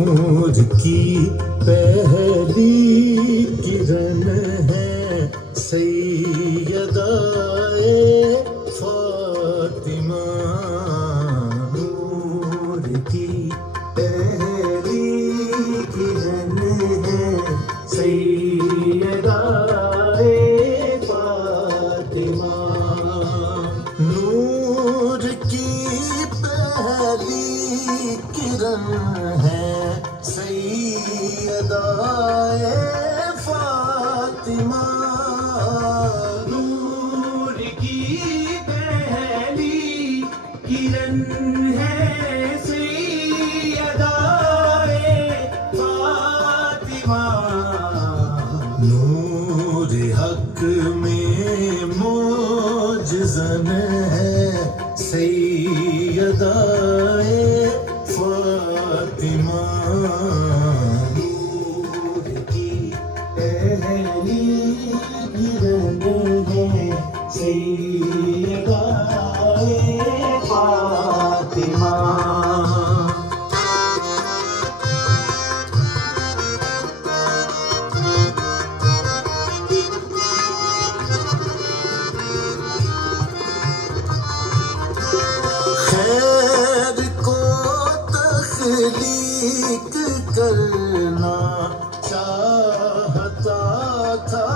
नूर की पहली किरण है सैयदाए फातिमा। नूर की पहली किरण है सैयदाए फातिमा। नूर की पहली किरण है सैयदाए फातिमा। नूर की पहली किरण है सैयदाए फातिमा। नूर हक में मोजज़न है सैयदाए फातिमा। नूर की पहली किरण है सैयदाए फातिमा। खैर को तख्लीक करना चाहता था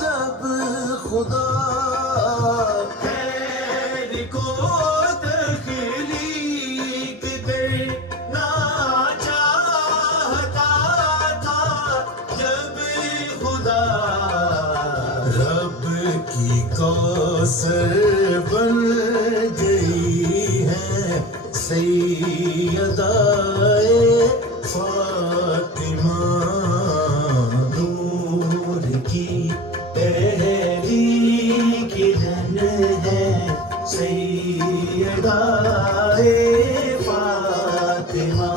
जब खुदा। खैर को तख्लीक करना चाहता था जब खुदा। रब की कौसर बन गई है सैयदाए फातिमा। नूर की पहली किरण है सैयदाए फातिमा।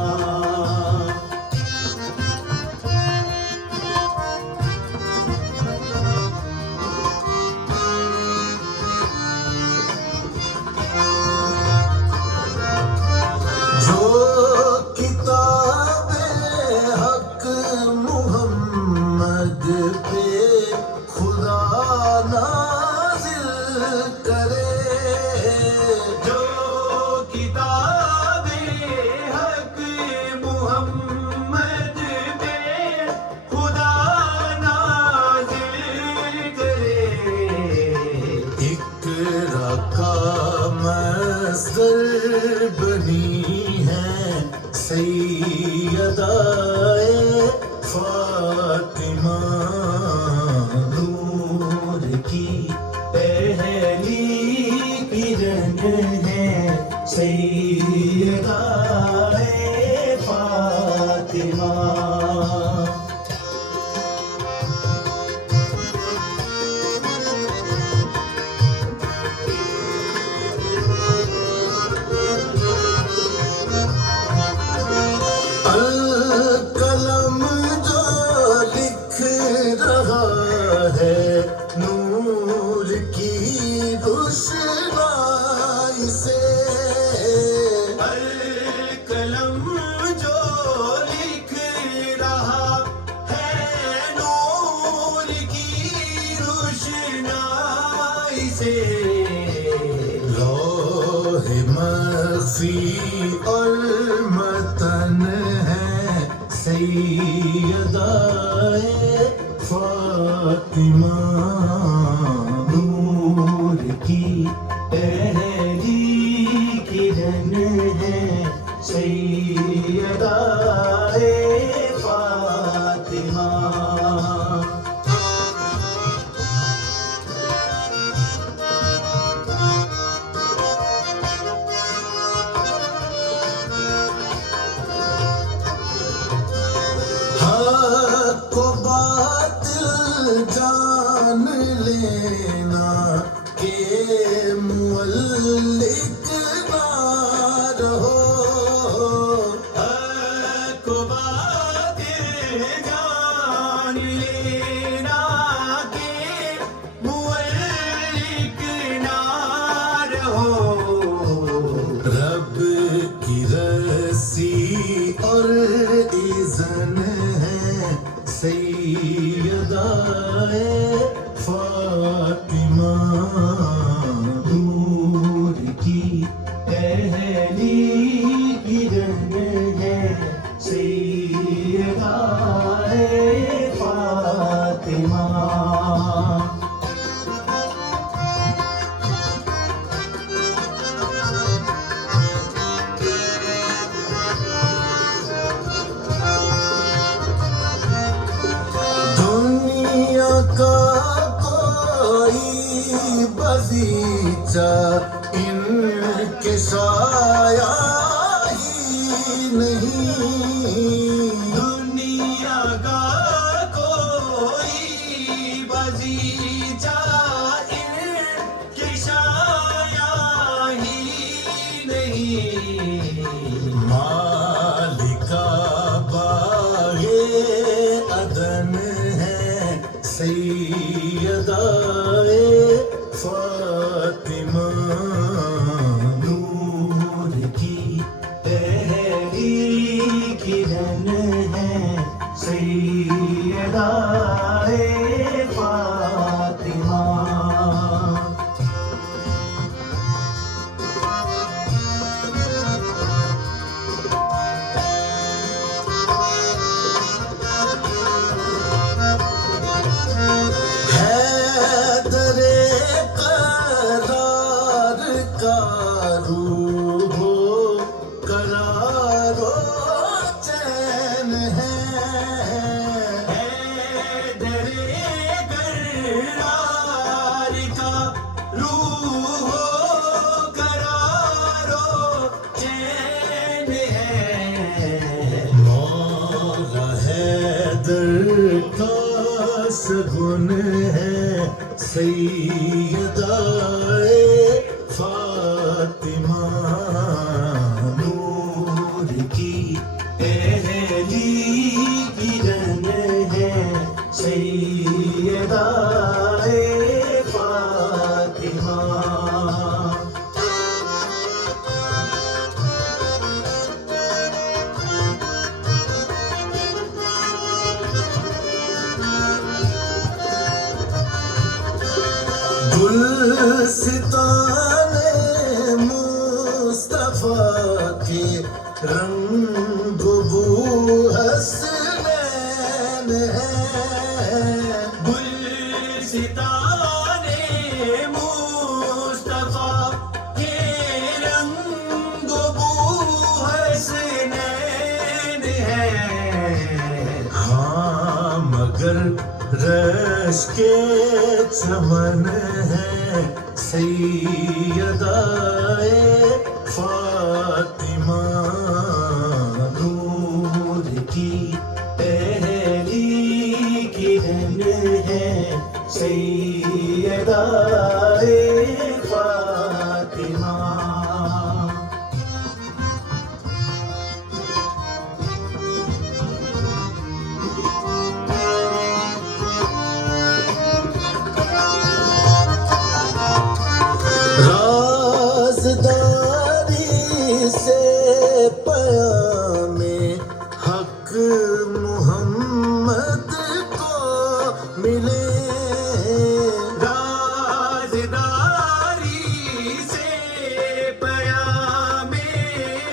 जो किताबे हक मुहम्मद पे खुदा नाज़िल करे। जो किताबे हक मुहम्मद पे खुदा नाज़िल करे। इक़रा का मस्दर बनी है सैयदाए फातिमा। नूर की पहली किरण है सैयदाए फातिमा। कलम जो लिख रहा है नूर की रोशनाई से। हर कलम जो लिख रहा है नूर की रोशनाई से। लौह मख़फ़ी और मतन है सैयदाए फातिमा। नूर की पहली किरण है सैयदाए फातिमा। हक को बातिल जान लेना के मुअल्लिक ना रहो। हक को बातिल जान लेना के मुअल्लिक ना रहो। रब की रस्सी और वजन है सैयदाए फातिमा नूर की पहली किरण है सैयदाए फातिमा। दुनिया का कोई बगीचा इनके साया ही नहीं। दुनिया का कोई बगीचा इनके साया ही नहीं। मालिका बागे अदन है सैयदाए फातिमा नूर की पहली किरण है सैयदाए फातिमा। हैदरे करार का रूह करारो चैन है। हैदरे करार का रूह करारो चैन है। मौला हैदर का सगुन है सैयदाए फातिमा नूर की पहली किरण है सैयदाए फातिमा। गुलसिताने मुस्तफा के रंग बू हसनैन है। गुलसिताने मुस्तफा के रंग बू हसनैन है। हाँ मगर रश के चमन है सैयदाए फातिमा नूर की पहली किरण है सैयदाए फातिमा। राज़दारी से पयामे हक मोहम्मद को मिले। राज़दारी से पयामे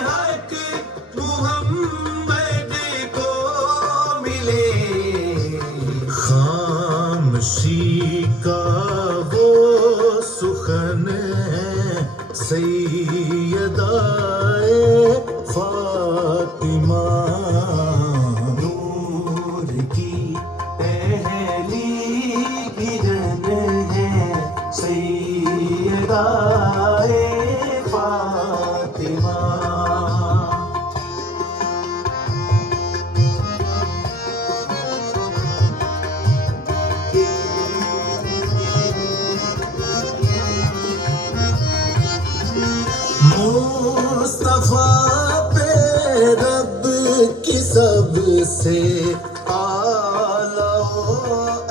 हक मुहम्मद को मिले। खामोशी का वो सुखन है सैयदाए फातिमा नूर की पहली किरण है सैयदाए फातिमा। मुस्तफा पे रब की सबसे आला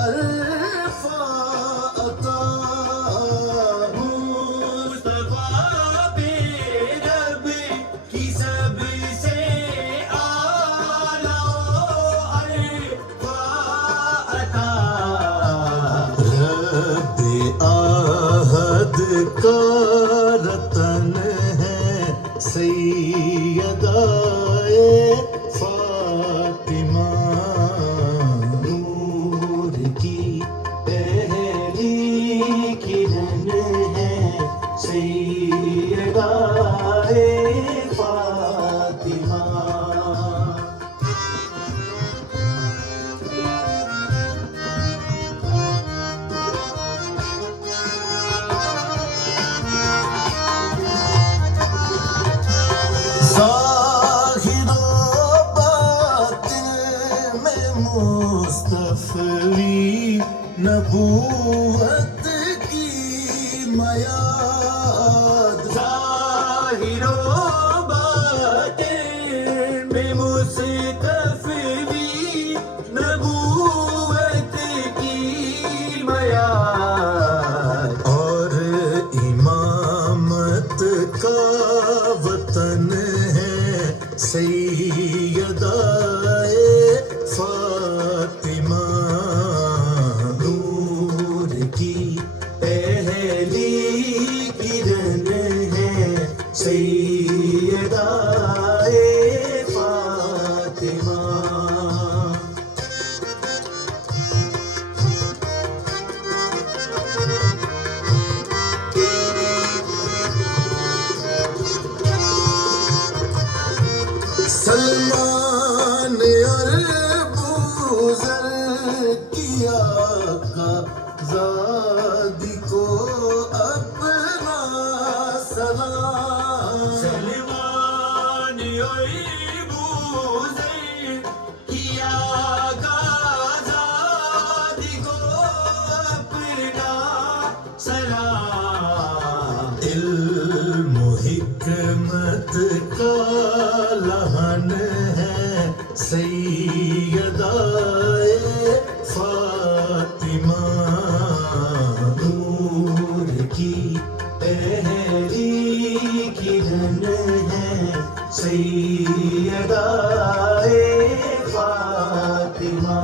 अल्फा अता। मुस्तफा पे रब की सबसे आला नबूवत की मयाद जाहिरो बातिन में मुस्तफ़वी नबूवत की मयाद और इमामत का वतन है सैयदाए फातिमा नूर की पहली किरण है सैयदाए फातिमा सलमान और बूजर किया का ज़ादी को अपना सलाम सलमान बूज़र किया गाज़ादी को अपना सलाम इल्म हिकमत का लहन है सैयदाए फातिमा नूर की पहली किरण है सैयदाए फातिमा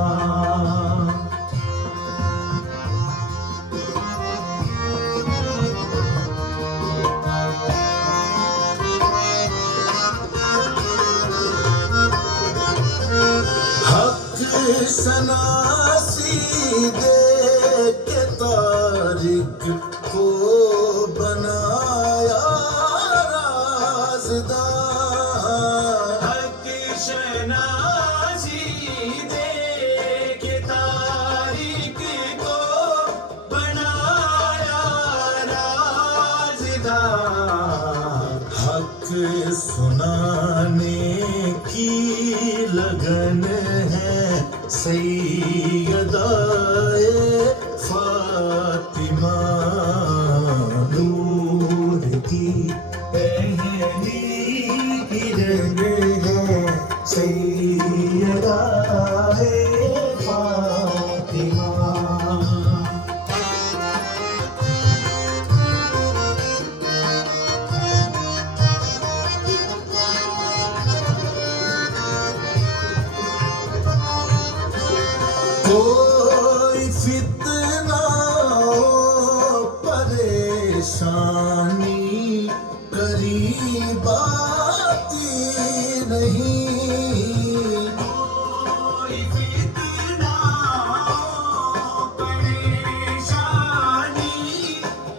हक शनासी दे के तारिक को बनाया राज़दार हक शनासी दे के तारीख को बनाया राज़दार हक सुनाने की लगन है सैयदाए फातिमा नूर की पहली किरण है सैयदाए फातिमा कोई फितना हो परेशानी करीब आती नहीं कोई फितना परेशानी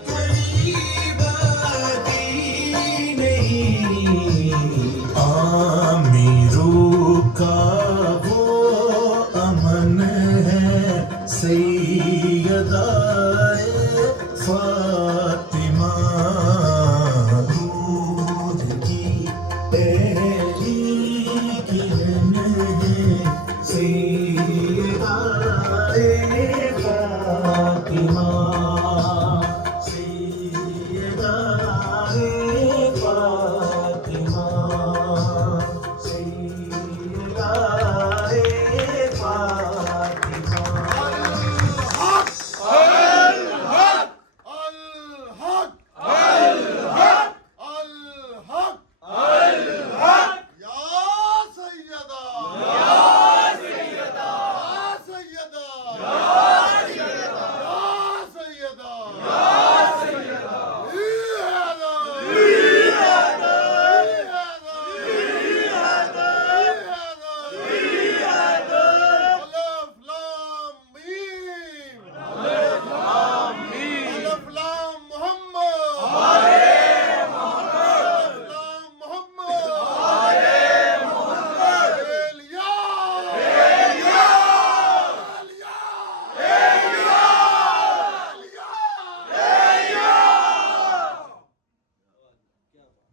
करीब आती नहीं आमिरों का वो अमन है सैयदाए फातिमा दूध की पहली किरण है